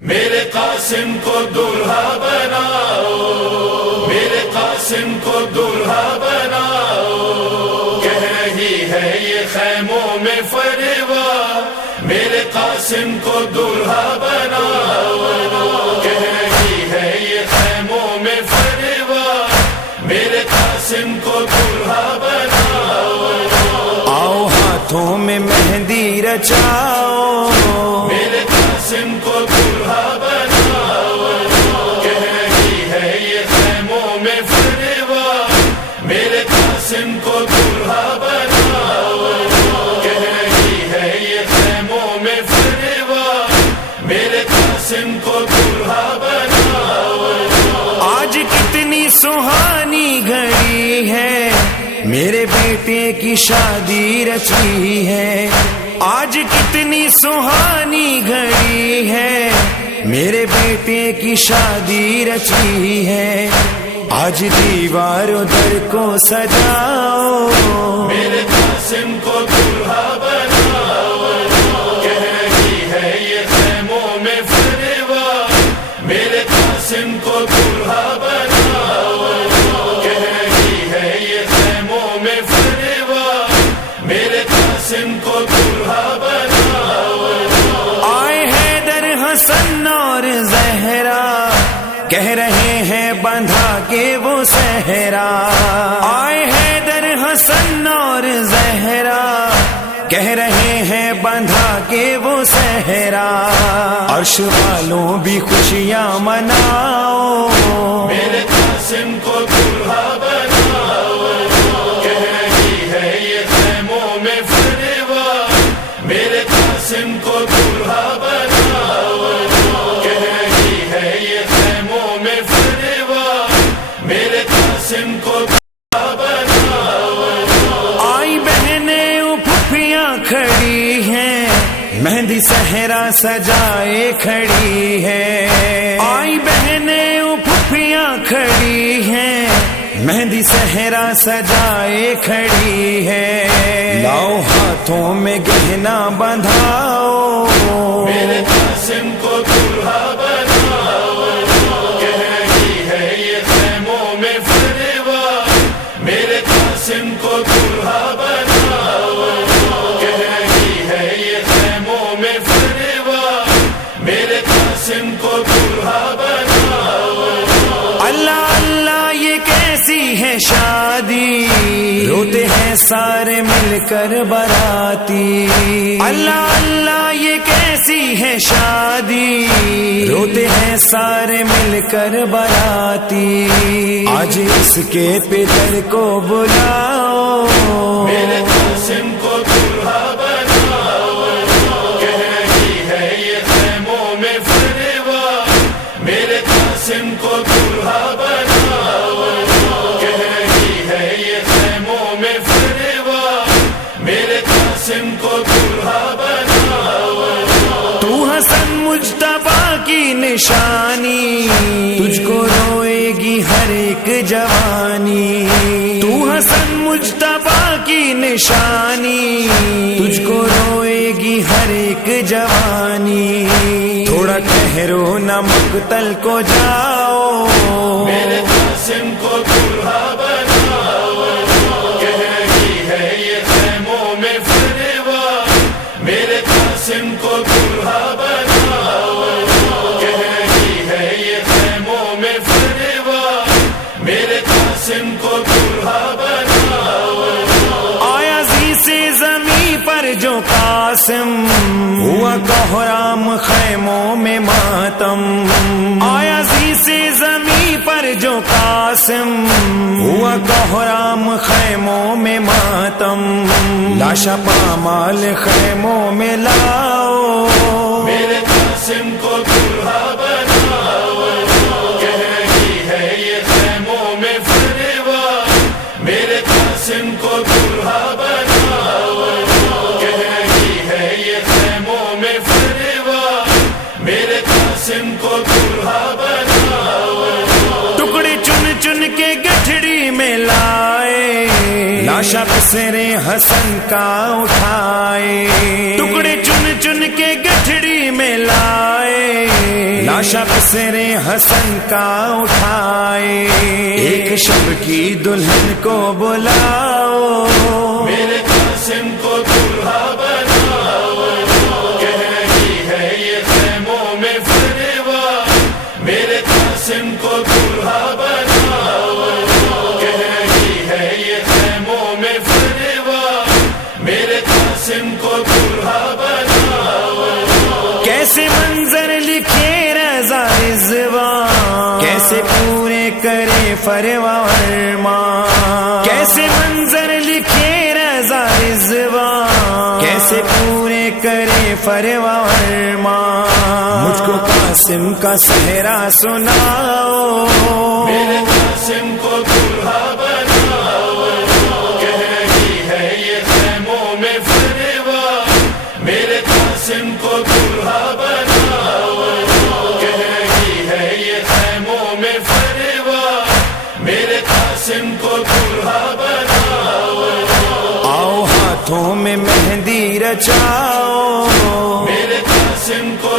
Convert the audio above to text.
میرے قاسم کو دلہا بناؤ، میرے قاسم کو دلہا بناؤ، کہہ رہی ہے یہ خیموں میں فریوا، میرے قاسم کو دلہا بناؤ، کہہ رہی ہے یہ خیموں میں فریوا، میرے قاسم کو دلہا بناؤ، آؤ ہاتھوں میں مہندی رچاؤ، میرے قاسم کو دلہا بناؤ، کہہ رہی ہے یہ خیموں میں فریوا، میرے قاسم کو دلہا بناؤ، کہہ رہی ہے یہ خیموں میں فریوا، میرے قاسم کو دلہا بناؤ، آج کتنی سہانی گھڑی ہے، میرے بیٹے کی شادی رچی ہے، آج کتنی سہانی گھڑی ہے، میرے بیٹے کی شادی رچی ہے، آج دیواروں در کو سجاؤ، میرے قاسم کو دلہا بناؤ، کہہ رہی ہے یہ خیموں میں فریوا، میرے قاسم کو دلہا بناؤ، کہہ رہی ہے یہ خیموں میں فریوا، میرے قاسم کو دلہا بناؤ، آئے حیدر حسن اور زہرا، کہہ رہے ہیں بندھا کے وہ صحرا، آئے حیدر حسن اور زہرا، کہہ رہے ہیں بندھا کے وہ صحرا، عرش والوں بھی خوشیاں مناؤ، میرے قاسم کو دلہا بناؤ، کہہ رہی ہے یہ خیموں میں فریوا، میرے قاسم کو دلہا بناؤ، کہہ رہی ہے یہ خیموں میں فریوا، میرے قاسم کو دلہا بناؤ، آئی بہنیں پھپھیاں کھڑی ہیں، مہندی صحرا سجائے کھڑی ہے، آئی بہنیں پھپھیاں کھڑی ہیں، مہندی صحرا سجائے کھڑی ہے، لاؤ ہاتھوں میں گہنا بندھاؤ، میرے قاسم کو دلہا بناؤ، کہہ رہی ہے یہ خیموں میں فریوا، میرے قاسم کو دلہا بناؤ، کہہ رہی ہے یہ خیموں میں فریوا، میرے قاسم کو دلہا بناؤ، اللہ اللہ یہ کیسی ہے شادی، روتے ہیں سارے مل کر باراتی، اللہ اللہ یہ کیسی ہے شادی، روتے ہیں سارے مل کر باراتی، آج اس کے پدر کو بلاؤ، میرے قاسم کو دلہا بناؤ، کہہ رہی ہے یہ خیموں میں فریوا، میرے قاسم کو دلہا بناؤ، کہہ رہی ہے یہ خیموں میں فریوا، میرے قاسم کو دلہا بناؤ، تو حسن مجتبی کی نشانی، تجھ کو روئے گی ہر ایک جوانی، تو حسن مجتبی کی نشانی، تجھ کو روئے گی ہر ایک جوانی، تھوڑا ٹھہرو نہ مقتل کو جاؤ، میرے قاسم کو دلہا بناؤ، کہہ رہی ہے یہ خیموں میں فریوا، میرے قاسم کو دلہا بناؤ، کہہ رہی ہے یہ خیموں میں فریوا، میرے قاسم کو دلہا بناؤ، آیا زی سے زمیں پر جو قاسم، ہوا کوہرام خیموں میں ماتم، آیا زی سے زمیں پر جو قاسم، ہوا کوہرام خیموں میں ماتم، لاشا پامال خیموں میں لاؤ، میرے قاسم کو دلہا بناؤ، کہہ رہی ہے یہ خیموں میں فریوا، میرے قاسم کو دلہا بناؤ، کہہ رہی ہے یہ خیموں میں فریوا، میرے قاسم کو دلہا بناؤ، ٹکڑے چن چن کے گٹھڑی میں لائے، لاشا پسرے حسن کا اٹھائے، ٹکڑے چن چن کے گٹھڑی میں لائے، لاشا پسرے حسن کا اٹھائے ایک شب کی دلہن کو بلاؤ میرے قاسم کو دلہا بناؤ کہہ رہی ہے یہ خیموں میں فریوان میرے قاسم کو دلہا بناؤ کہہ رہی ہے یہ خیموں میں فریوان میرے قاسم کو دلہا بناؤ کیسے منظر لکھے رضا رضوان کیسے پورے کرے فرمان کیسے منظر لکھے رضا رضوان کیسے پورے کرے فرمان مجھ کو قاسم کا صحرا سناؤ میرے قاسم کو دلہا بناؤ کہہ رہی ہے یہ خیموں میں فریوان میرے قاسم کو دلہا بناؤ کہہ رہی ہے یہ خیموں میں فریوان میرے قاسم کو دلہا بناؤ آؤ ہاتھوں میں مہندی رچاؤ میرے قاسم کو